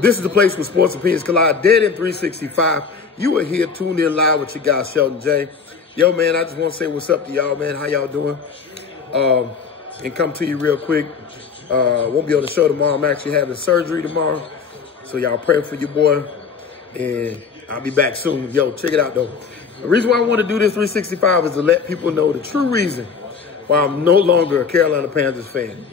This is the place where sports opinions collide. Dead in 365. You are here tuned in live with your guy, Sheldon J. Yo, man, I just want to say what's up to y'all, man. How y'all doing? And come to you real quick. Won't be on the show tomorrow. I'm actually having surgery tomorrow. So y'all pray for your boy. And I'll be back soon. Yo, check it out, though. The reason why I want to do this 365 is to let people know the true reason why I'm no longer a Carolina Panthers fan.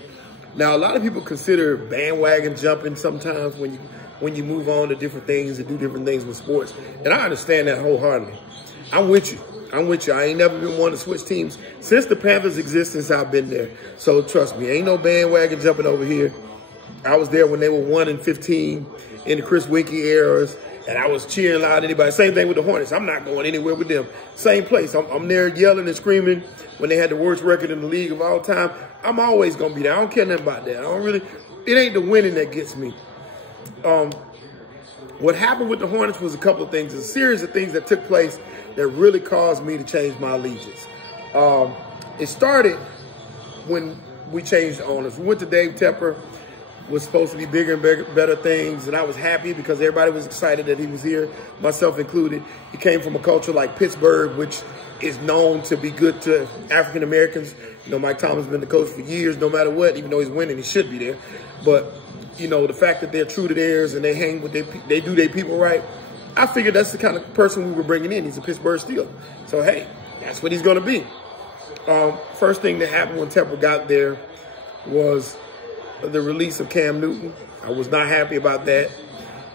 Now, a lot of people consider bandwagon jumping sometimes when you move on to different things and do different things with sports. And I understand that wholeheartedly. I'm with you. I ain't never been one to switch teams. Since the Panthers' existence, I've been there. So trust me, ain't no bandwagon jumping over here. I was there when they were 1-15 in the Chris Winkie eras, and I was cheering loud anybody. Same thing with the Hornets. I'm not going anywhere with them. Same place. I'm there yelling and screaming when they had the worst record in the league of all time. I'm always going to be there. I don't care nothing about that. It ain't the winning that gets me. What happened with the Hornets was a couple of things, a series of things that took place that really caused me to change my allegiance. It started when we changed owners. We went to Dave Tepper, was supposed to be bigger and better things, and I was happy because everybody was excited that he was here, myself included. He came from a culture like Pittsburgh, which is known to be good to African Americans. You know, Mike Tomlin's been the coach for years, no matter what. Even though he's winning, he should be there. But you know, the fact that they're true to theirs and they hang with they do their people right, I figured that's the kind of person we were bringing in. He's a Pittsburgh Steeler. So, hey, that's what he's going to be. First thing that happened when Tepper got there was the release of Cam Newton. I was not happy about that.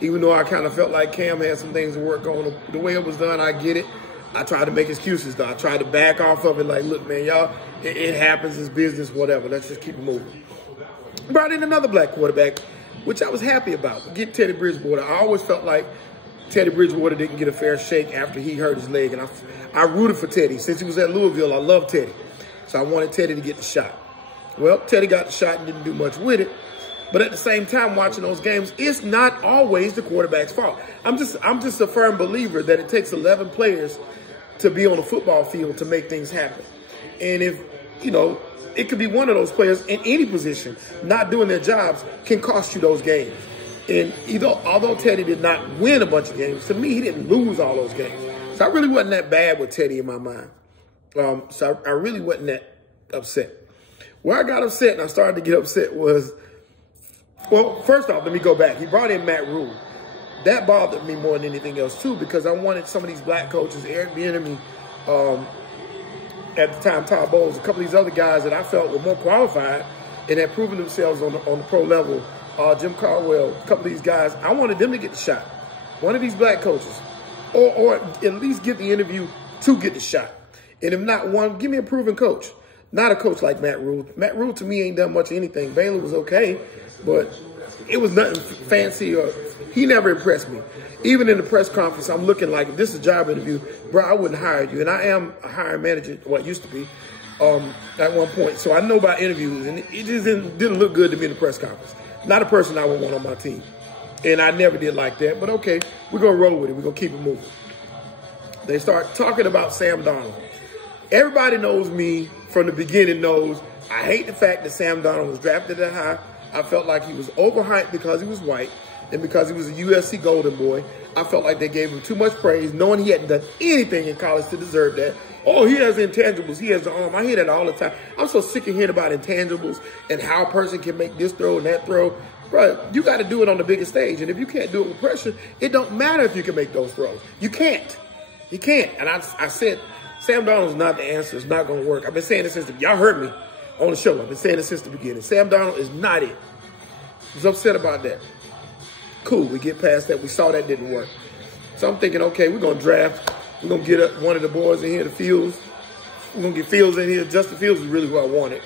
Even though I kind of felt like Cam had some things to work on. The way it was done, I get it. I tried to make excuses, though. I tried to back off of it like, look, man, y'all, it happens, it's business, whatever. Let's just keep it moving. Brought in another black quarterback, which I was happy about. Get Teddy Bridgewater. I always felt like Teddy Bridgewater didn't get a fair shake after he hurt his leg. And I rooted for Teddy. Since he was at Louisville, I loved Teddy. So I wanted Teddy to get the shot. Well, Teddy got the shot and didn't do much with it. But at the same time, watching those games, it's not always the quarterback's fault. I'm just a firm believer that it takes 11 players to be on a football field to make things happen. And if, you know, it could be one of those players in any position not doing their jobs can cost you those games. And although Teddy did not win a bunch of games, to me, he didn't lose all those games. So I really wasn't that bad with Teddy in my mind. So I really wasn't that upset. Where I got upset and I started to get upset was, well, first off, let me go back. He brought in Matt Rule. That bothered me more than anything else, too, because I wanted some of these black coaches, Eric Bieniemy, at the time, Todd Bowles, a couple of these other guys that I felt were more qualified and had proven themselves on the pro level, Jim Caldwell, a couple of these guys, I wanted them to get the shot. One of these black coaches, or at least get the interview to get the shot. And if not one, give me a proven coach. Not a coach like Matt Rule. Matt Rule, to me, ain't done much of anything. Baylor was okay, but it was nothing fancy, or he never impressed me. Even in the press conference, I'm looking like, if this is a job interview, bro, I wouldn't hire you. And I am a hiring manager, what used to be, at one point. So I know about interviews, and it just didn't look good to me in the press conference. Not a person I would want on my team. And I never did like that. But okay, we're going to roll with it. We're going to keep it moving. They start talking about Sam Darnold. Everybody knows me from the beginning knows I hate the fact that Sam Darnold was drafted that high. I felt like he was overhyped because he was white and because he was a USC Golden Boy. I felt like they gave him too much praise, knowing he hadn't done anything in college to deserve that. Oh, he has intangibles. He has the arm. I hear that all the time. I'm so sick of hearing about intangibles and how a person can make this throw and that throw. Bro, you got to do it on the biggest stage. And if you can't do it with pressure, it don't matter if you can make those throws. You can't. You can't. And I said, Sam Darnold's not the answer. It's not going to work. I've been saying this since y'all heard me on the show. I've been saying this since the beginning. Sam Darnold is not it. I was upset about that. Cool, we get past that. We saw that didn't work. So I'm thinking, okay, we're going to draft. We're going to get up one of the boys in here, the Fields. We're going to get Fields in here. Justin Fields is really who I wanted.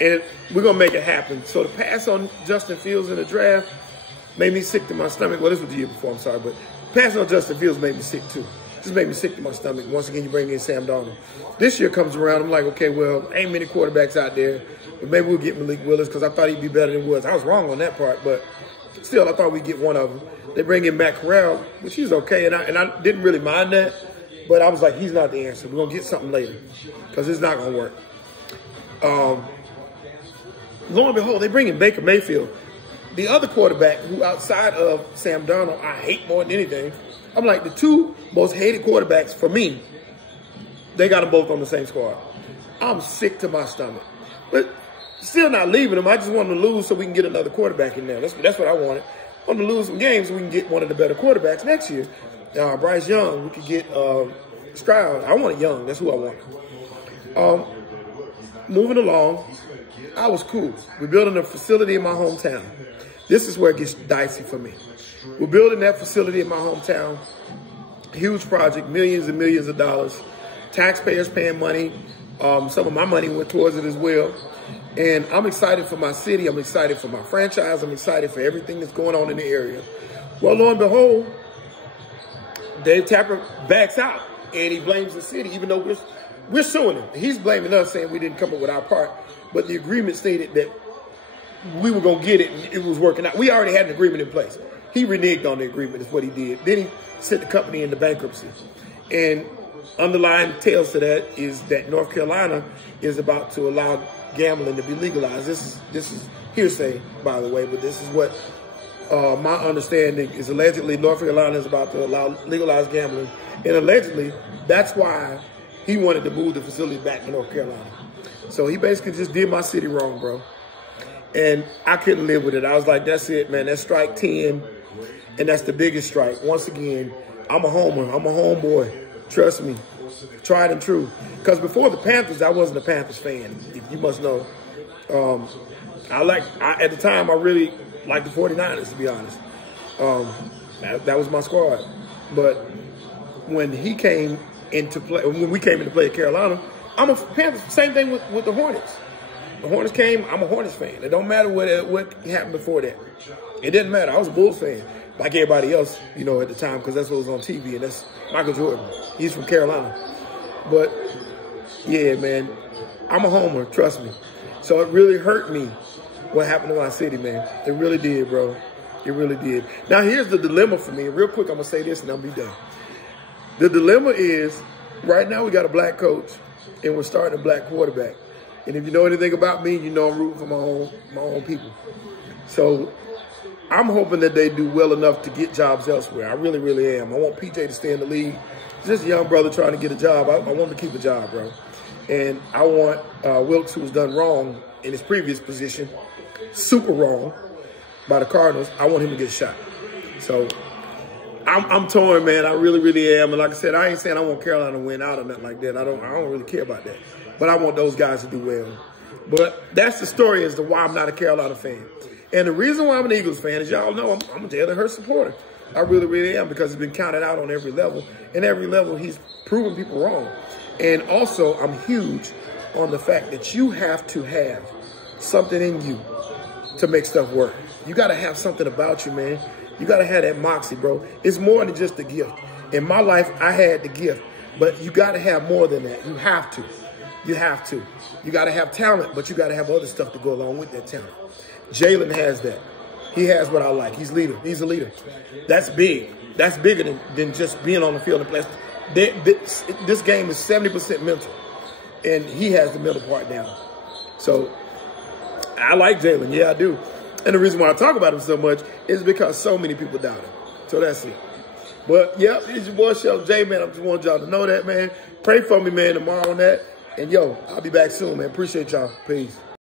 And we're going to make it happen. So to pass on Justin Fields in the draft made me sick to my stomach. Well, this was the year before, I'm sorry. But passing on Justin Fields made me sick, too. Just made me sick to my stomach. Once again, you bring in Sam Darnold. This year comes around, I'm like, okay, well, ain't many quarterbacks out there. But maybe we'll get Malik Willis because I thought he'd be better than Woods. I was wrong on that part, but still, I thought we'd get one of them. They bring in Matt Corral, which he's okay, and I didn't really mind that. But I was like, he's not the answer. We're going to get something later because it's not going to work. Lo and behold, they bring in Baker Mayfield. the other quarterback, who outside of Sam Darnold, I hate more than anything. I'm like, the two most hated quarterbacks for me, they got them both on the same squad. I'm sick to my stomach. But still not leaving them. I just want them to lose so we can get another quarterback in there. That's what I wanted. I want them to lose some games so we can get one of the better quarterbacks next year. Bryce Young, we could get Stroud. I want Young. That's who I want. Moving along, I was cool. We're building a facility in my hometown. This is where it gets dicey for me. We're building that facility in my hometown. Huge project, millions and millions of dollars. Taxpayers paying money. Some of my money went towards it as well. And I'm excited for my city. I'm excited for my franchise. I'm excited for everything that's going on in the area. Well, lo and behold, Dave Tapper backs out, and he blames the city, even though we're suing him. He's blaming us, saying we didn't come up with our part. But the agreement stated that we were going to get it, and it was working out. We already had an agreement in place. He reneged on the agreement is what he did. Then he sent the company into bankruptcy. And underlying tales to that is that North Carolina is about to allow gambling to be legalized. This is hearsay, by the way, but this is what my understanding is. Allegedly, North Carolina is about to allow legalized gambling, and allegedly, that's why he wanted to move the facility back to North Carolina. So he basically just did my city wrong, bro. And I couldn't live with it. I was like, that's it, man. That's strike 10, and that's the biggest strike. Once again, I'm a homer. I'm a homeboy. Trust me. Tried and true. Because before the Panthers, I wasn't a Panthers fan, if you must know. At the time, I really liked the 49ers, to be honest. That was my squad. But when he came into play, when we came into play at Carolina, I'm a Panthers. Same thing with the Hornets. The Hornets came, I'm a Hornets fan. It don't matter what happened before that. It didn't matter. I was a Bulls fan, like everybody else, you know, at the time, because that's what was on TV, and that's Michael Jordan. He's from Carolina. But, yeah, man, I'm a homer, trust me. So it really hurt me what happened to my city, man. It really did, bro. It really did. Now, here's the dilemma for me. Real quick, I'm going to say this, and I'll be done. The dilemma is, right now we got a black coach, and we're starting a black quarterback. And if you know anything about me, you know I'm rooting for my own people. So I'm hoping that they do well enough to get jobs elsewhere. I really, really am. I want PJ to stay in the league. Just a young brother trying to get a job. I want him to keep a job, bro. And I want Wilkes, who was done wrong in his previous position, super wrong by the Cardinals, I want him to get shot. So I'm torn, man. I really, really am. And like I said, I ain't saying I want Carolina to win out or nothing like that. I don't really care about that. But I want those guys to do well. But that's the story as to why I'm not a Carolina fan. And the reason why I'm an Eagles fan is, y'all know, I'm a Jalen Hurts supporter. I really, really am, because he's been counted out on every level. And every level, he's proven people wrong. And also, I'm huge on the fact that you have to have something in you to make stuff work. You got to have something about you, man. You got to have that moxie, bro. It's more than just the gift. In my life, I had the gift. But you got to have more than that. You have to. You have to. You got to have talent, but you got to have other stuff to go along with that talent. Jalen has that. He has what I like. He's leader. He's a leader. That's big. That's bigger than just being on the field and playing. This game is 70% mental, and he has the mental part down. So I like Jalen. Yeah, I do. And the reason why I talk about him so much is because so many people doubt him. So that's it. But, yeah, it's your boy, Chef J, man. I just want y'all to know that, man. Pray for me, man, tomorrow on that. And, yo, I'll be back soon, man. Appreciate y'all. Peace.